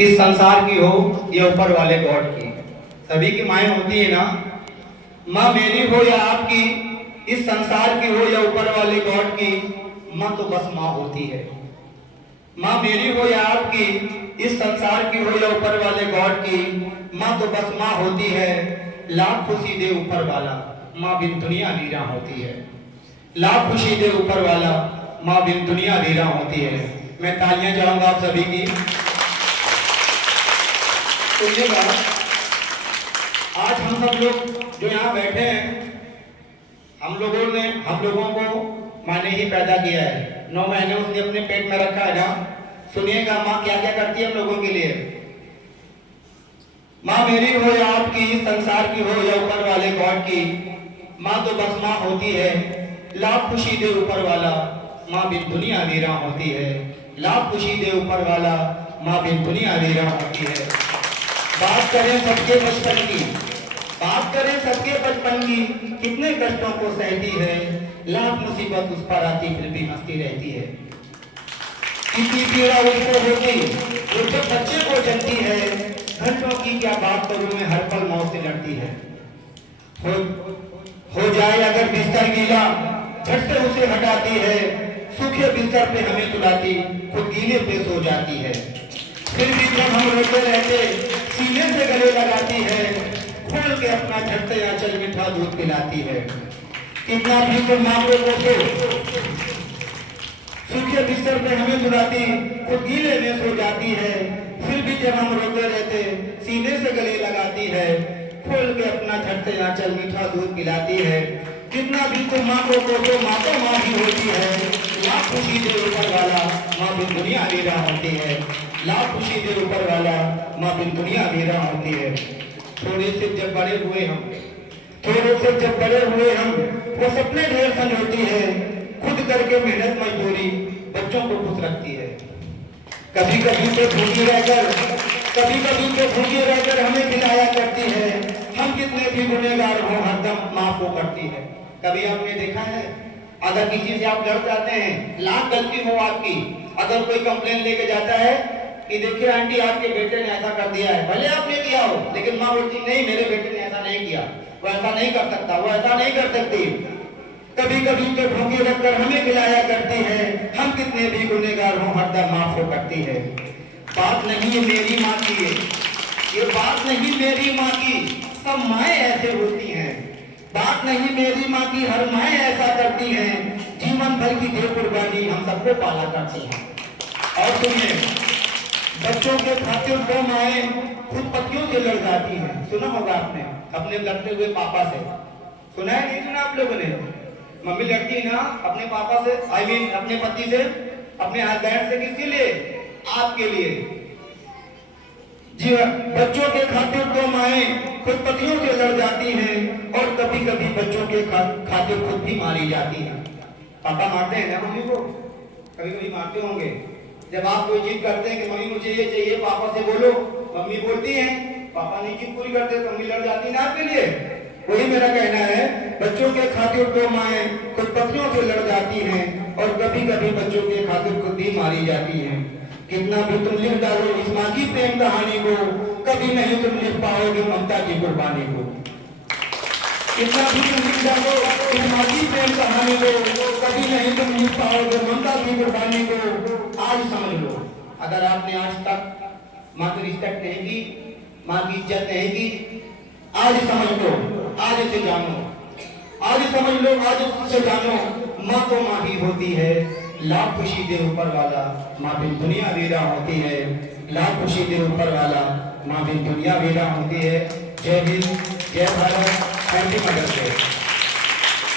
इस संसार की हो या ऊपर वाले गॉड की, सभी की माएँ होती है ना। माँ मेरी हो या आपकी, इस संसार की हो या ऊपर वाले गॉड की, माँ तो बस माँ होती है। माँ मेरी हो या आपकी, इस संसार की हो या ऊपर वाले गॉड की, माँ तो बस माँ होती है। लाख खुशी दे ऊपर वाला, माँ बिन दुनिया वीरां होती है। लाख खुशी दे ऊपर वाला, माँ बिन दुनिया वीरां होती है। मैं तालियां चाहूंगा आप सभी की। सुनिएगा, आज हम सब लोग जो यहाँ बैठे हैं, हम लोगों को माँ ने ही पैदा किया है। 9 महीने उसने अपने पेट में रखा है ना। सुनिएगा माँ क्या क्या करती है हम लोगों के लिए। माँ मेरी हो या आपकी, संसार की हो या ऊपर वाले गॉड की, माँ तो बस माँ होती है। लाख खुशी दे ऊपर वाला, माँ बिन दुनिया वीरां होती है। लाख खुशी दे ऊपर वाला, माँ बिन दुनिया वीरां होती है। बात करें सबके बचपन की, बात करें सबके बचपन की, कितने कष्टों को सहती है। लाख मुसीबत उस पर आती फिर भी हंसती रहती है। कितनी पीड़ा उसको होती वो जब बच्चे को जनती है। घंटों की क्या बात करूं मैं, हर पल मौत से लड़ती है। हो जाए अगर बिस्तर गीला, झट से उसे हटाती है। सूखे बिस्तर पे हमें सुलाती, खुद गीले पे सो जाती है। फिर भी जब हम रोते रहते, सीने से गले लगाती है। खोल के अपना झट से आंचल मीठा दूध पिलाती है। कितना भी तो मांगो को सूखे बिस्तर पे हमें सुलाती, खुद गीले में सो जाती है। फिर भी जब हम रोते रहते, सीने से गले लगाती है। खोल के अपना झट से आंचल मीठा दूध पिलाती है। कितना भी तो माँ को माँ ही होती है। लाख खुशी दे ऊपर वाला, माँ बिन दुनिया वीरां होती है। लाख खुशी दे ऊपर वाला, माँ बिन दुनिया वीरां होती है। थोड़े से जब बड़े हुए हम, वो सपने ढेर संजोती है। खुद करके मेहनत मजदूरी बच्चों को खुश रखती है। कभी कभी तो भूखी रहकर हमें खिलाया करती है। हम कितने भी गुनहगार हों हरदम माफ वो करती है। कभी आपने देखा है, अगर किसी से आप लड़ जाते हैं, लाख गलती हो आपकी, अगर कोई कंप्लेन लेके जाता है कि देखिए आंटी आपके बेटे ने ऐसा कर दिया है, भले आपने किया हो, लेकिन माँ बोलती नहीं मेरे बेटे ने ऐसा नहीं किया, वो ऐसा नहीं कर सकता, वो ऐसा नहीं कर सकती। कभी कभी तो भूखे रखकर हमें खिलाया करती है। हम कितने भी गुनहगार हों हरदम माफ हो करती है। बात नहीं है मेरी माँ की, ये बात नहीं मेरी माँ की, सब माएँ ऐसे होती हैं। बात नहीं मेरी माँ की, हर माएँ ऐसा करती हैं। जीवन भर की दे कुर्बानी हम सबको पाला करती हैं। और सुनिए, बच्चों के खातिर 2 माएँ खुद पतियों से लड़ जाती हैं। सुना होगा आपने अपने लड़ते हुए पापा से, सुना है नहीं सुना आप लोगों ने? मम्मी लड़ती है ना अपने पापा से, अपने पति से, अपने हस्बैंड से। किसके लिए? आपके लिए। जी बच्चों के खातिर 2 माएँ खुद पतियों से लड़ जाती हैं। और कभी कभी बच्चों के खातिर खुद भी मारी जाती हैं। पापा मारते हैं ना मम्मी को, कभी कभी मारते होंगे। जब आप कोई जिद करते हैं कि मम्मी मुझे ये चाहिए, पापा से बोलो, मम्मी बोलती हैं, पापा नहीं जिद पूरी करते तो मम्मी लड़ जाती है ना आपके लिए। वही मेरा कहना है, बच्चों के खातिर 2 माएँ खुद पतियों से लड़ जाती हैं। और कभी कभी बच्चों के खातिर खुद भी मारी जाती हैं। कितना भी तुम लिख डालो इस माँ की प्रेम कहानी को, कभी नहीं तुम लिख पाओगे ममता की कुर्बानी को। कितना भी तुम लिख डालो इस माँ की प्रेम कहानी को, कभी नहीं तुम लिख पाओगे ममता की कुर्बानी को। आज समझ लो, अगर आपने आज तक माँ की रिस्पेक्ट नहीं की, माँ की इज्जत नहीं की, आज समझ लो, आज इसे जानो, आज समझ लो, आज इसे जानो, माँ तो माँ ही होती है। लाख खुशी दे ऊपर वाला, माँ बिन दुनिया वीरां होती है। लाख खुशी दे ऊपर वाला, माँ बिन दुनिया वीरां होती है। जय हिंद, जय भारत, हैप्पी मदर्स डे।